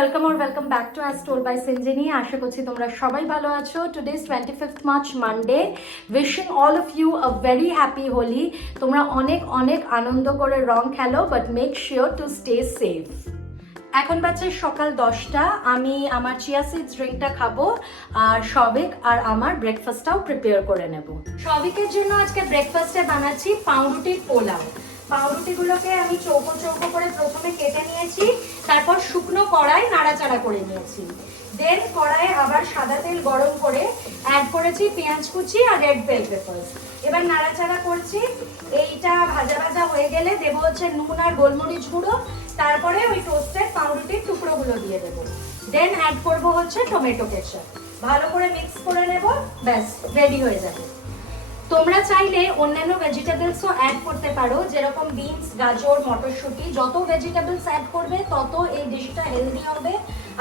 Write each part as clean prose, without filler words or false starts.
welcome back to As Told by Sinjini. আশা করছি তোমরা সবাই ভালো আছো। Today is 25th March Monday. Wishing all of you a very happy Holi. তোমরা অনেক অনেক আনন্দ করে রং খেলো, but make sure to stay safe. এখন বাজে সকাল 10টা। আমি আমার চিয়া সিডস ড্রিঙ্কটা খাবো আর শবিক আর আমার ব্রেকফাস্টটাও প্রিপেয়ার করে নেব। শবিকের জন্য আজকে ব্রেকফাস্টে বানাচ্ছি পাউরুটির পোলাও। পাউরুটিগুলোকে আমি চৌকো চৌকো করে প্রথমে কেটে নিয়েছি, তারপর শুকনো কড়াই নাড়াচাড়া করে নিয়েছি। দেন কড়াইয়ে আবার সাদা তেল গরম করে অ্যাড করেছি পেঁয়াজ কুচি আর রেড বেল পেপারস। এবার নাড়াচাড়া করছি। এইটা ভাজা ভাজা হয়ে গেলে দেবো হচ্ছে নুন আর গোলমরিচ গুঁড়ো, তারপরে ওই টোস্টেড পাউরুটির টুকরোগুলো দিয়ে দেবো। দেন অ্যাড করবো হচ্ছে টমেটো কেচাপ। ভালো করে মিক্স করে নেব, ব্যাস রেডি হয়ে যাবে। তোমরা চাইলে অন্যান্য ভেজিটেবলসও অ্যাড করতে পারো, যেরকম বিনস, গাজর, মটরশুঁটি। যত ভেজিটেবলস অ্যাড করবে তত এই ডিশটা হেলদি হবে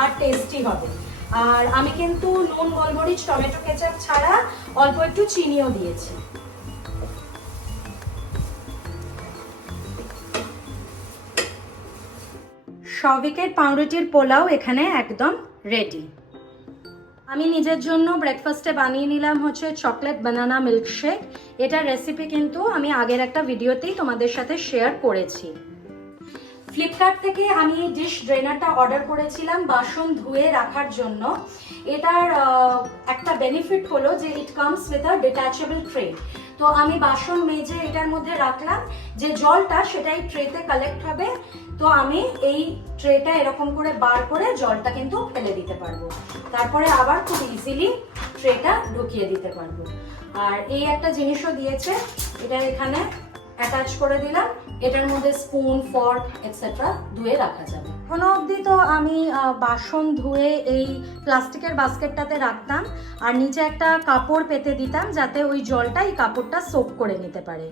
আর টেস্টি হবে। আর আমি কিন্তু নুন, গোলমরিচ, টমেটো কেচাপ ছাড়া অল্প একটু চিনিও দিয়েছি। শবিকের পাউরুটির পোলাও এখানে একদম রেডি। আমি নিজের জন্য ব্রেকফাস্টে বানিয়ে নিলাম হচ্ছে চকলেট বানানা মিল্কশেক। এটার রেসিপি কিন্তু আমি আগের একটা ভিডিওতেই তোমাদের সাথে শেয়ার করেছি। ফ্লিপকার্ট থেকে আমি ডিশ ড্রেনারটা অর্ডার করেছিলাম বাসন ধুয়ে রাখার জন্য। এটার একটা বেনিফিট হলো যে it comes with a detachable tray. তো আমি বাসন মেজে এটার মধ্যে রাখলাম, যে জলটা সেটাই ট্রেতে কালেক্ট হবে। তো আমি এই ট্রেটা এরকম করে বার করে জলটা কিন্তু ফেলে দিতে পারবো, তারপরে আবার খুব ইজিলি ট্রেটা ঢুকিয়ে দিতে পারবো। আর এই একটা জিনিসও দিয়েছে, এটা এখানে অ্যাটাচ করে দিলাম। এটার মধ্যে স্পুন, ফর্ক এটসেট্রা ধুয়ে রাখা যাবে। এখনো অবধি তো আমি বাসন ধুয়ে এই প্লাস্টিকের বাস্কেটটাতে রাখতাম আর নিচে একটা কাপড় পেতে দিতাম, যাতে ওই জলটা এই কাপড়টা সোক করে নিতে পারে।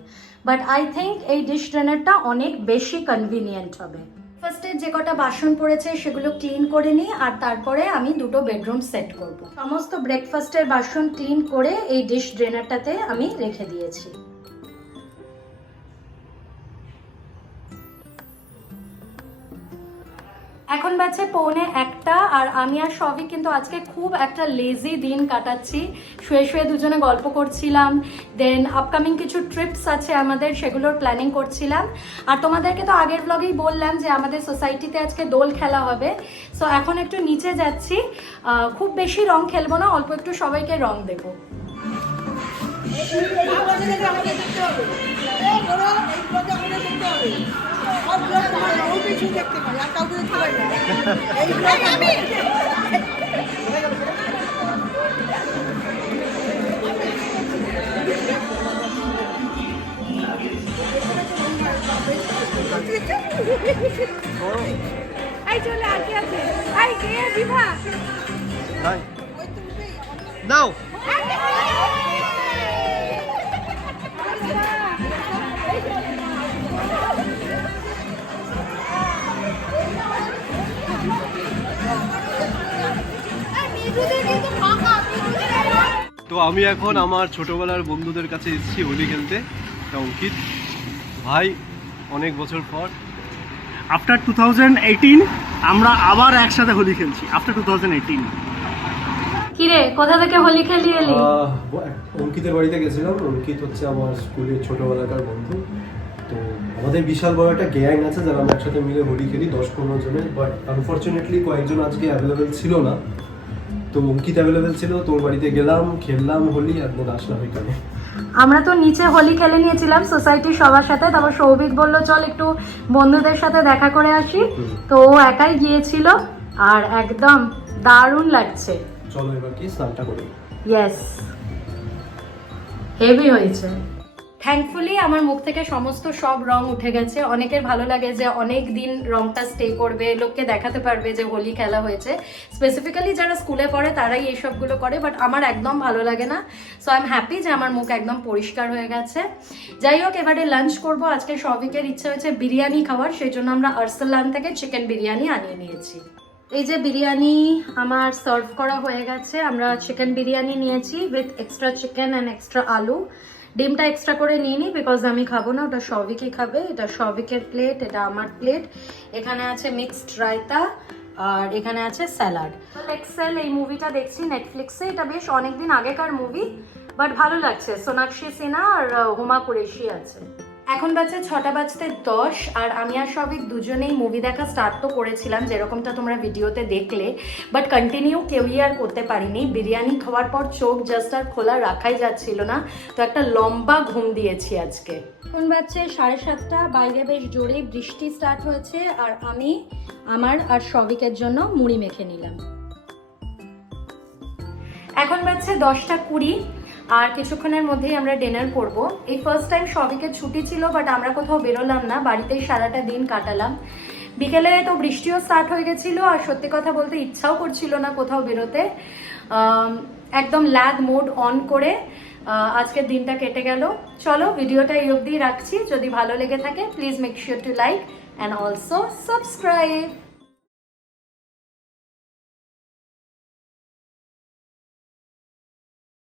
বাট আই থিঙ্ক এই ডিশ ড্রেনারটা অনেক বেশি কনভিনিয়েন্ট হবে। ফার্স্টে যে কটা বাসন পড়েছে সেগুলো ক্লিন করে নিই, আর তারপরে আমি দুটো বেডরুম সেট করব। সমস্ত ব্রেকফাস্টের বাসন ক্লিন করে এই ডিশ ড্রেনারটাতে আমি রেখে দিয়েছি। এখন বাজে 1:45 আর আমি আর শবিক কিন্তু আজকে খুব একটা লেজি দিন কাটাচ্ছি। শুয়ে শুয়ে দুজনে গল্প করছিলাম। দেন আপকামিং কিছু ট্রিপস আছে আমাদের, সেগুলোর প্ল্যানিং করছিলাম। আর তোমাদেরকে তো আগের ব্লগেই বললাম যে আমাদের সোসাইটিতে আজকে দোল খেলা হবে। সো এখন একটু নিচে যাচ্ছি। খুব বেশি রং খেলবো না, অল্প একটু সবাইকে রং দেবো। চলে আগে আছে বিভা নাও। তো আমি এখন আমার ছোটবেলার বন্ধুদের কাছে এসেছি হোলি খেলতে। অঙ্কিত ভাই, অনেক বছর পর আফটার 2018 আমরা আবার একসাথে হোলি খেলছি। আফটার 2018 কিরে, কোথা থেকে হোলি খেলি এলি? অঙ্কিতের বাড়িতে গেছিলাম। অঙ্কিত হচ্ছে আমার স্কুলের ছোটবেলাকার বন্ধু। তো আমাদের বিশাল বড় একটা গ্যাং আছে যারা আমরা একসাথে মিলে হোলি খেলি, 10-15 জনের। বাট আনফর্চুনেটলি কয়েকজন আজকে অ্যাভেলেবেল ছিল না। তো অঙ্কিত অ্যাভেলেবেল ছিল, তোর বাড়িতে গেলাম, খেললাম হোলি, আর দেন আসলাম এখানে। আমরা তো নিচে হোলি খেলে নিয়েছিলাম সোসাইটির সবার সাথে। তারপর সৌভিক বললো চল একটু বন্ধুদের সাথে দেখা করে আসি। তো ও একাই গিয়েছিল আর একদম দারুণ লাগছে। চলো এবার কি স্নানটা করি। ইয়েস, হেভি হয়েছে। থ্যাঙ্কফুলি আমার মুখ থেকে সমস্ত সব রং উঠে গেছে। অনেকের ভালো লাগে যে অনেক দিন রংটা স্টে করবে, লোককে দেখাতে পারবে যে হোলি খেলা হয়েছে। স্পেসিফিক্যালি যারা স্কুলে পড়ে তারাই এইসবগুলো করে, বাট আমার একদম ভালো লাগে না। সো আই এম হ্যাপি যে আমার মুখ একদম পরিষ্কার হয়ে গেছে। যাই হোক, এবারে লাঞ্চ করব। আজকে শবিকের ইচ্ছা হয়েছে বিরিয়ানি খাওয়ার, সেই জন্য আমরা আরসালান থেকে চিকেন বিরিয়ানি আনিয়ে নিয়েছি। এই যে বিরিয়ানি আমার সার্ভ করা হয়ে গেছে। আমরা চিকেন বিরিয়ানি নিয়েছি with extra chicken and extra আলু। ডিমটা এক্সট্রা করে নিয়ে নিই বিকজ আমি খাবো না, ওটা শবিকই খাবে। এটা শবিকের প্লেট, এটা আমার প্লেট। এখানে আছে মিক্সড রায়তা আর এখানে আছে স্যালাড। এক্সেল এই মুভিটা দেখছি নেটফ্লিক্সে, এটা বেশ অনেকদিন আগেকার মুভি, বাট ভালো লাগছে। সোনাক্ষী সিনহা আর হুমা কুরেশি আছে। এখন বাজে 6:10 আর আমি আর সবিক দুজনেই মুভি দেখা স্টার্ট তো করেছিলাম, যেরকমটা তোমরা ভিডিওতে দেখলে, বাট কন্টিনিউ কেউই আর করতে পারিনি। বিরিয়ানি খাওয়ার পর চোখ জাস্ট আর খোলা রাখাই যাচ্ছিল না, তো একটা লম্বা ঘুম দিয়েছি আজকে। এখন বাজছে 7:30, বাইরে বেশ জোরে বৃষ্টি স্টার্ট হয়েছে আর আমি আমার আর সবিকের জন্য মুড়ি মেখে নিলাম। এখন বাজছে 10:20 আর কিছুক্ষণের মধ্যেই আমরা ডিনার করব। এই ফার্স্ট টাইম সবিকের ছুটি ছিল, বাট আমরা কোথাও বেরোলাম না, বাড়িতেই সারাটা দিন কাটালাম। বিকেলে তো বৃষ্টিও স্টার্ট হয়ে গেছিলো আর সত্যি কথা বলতে ইচ্ছাও করছিল না কোথাও বেরোতে। একদম ল্যাগ মোড অন করে আজকের দিনটা কেটে গেল। চলো ভিডিওটা এই অবধি রাখছি, যদি ভালো লেগে থাকে please make sure to like and also subscribe.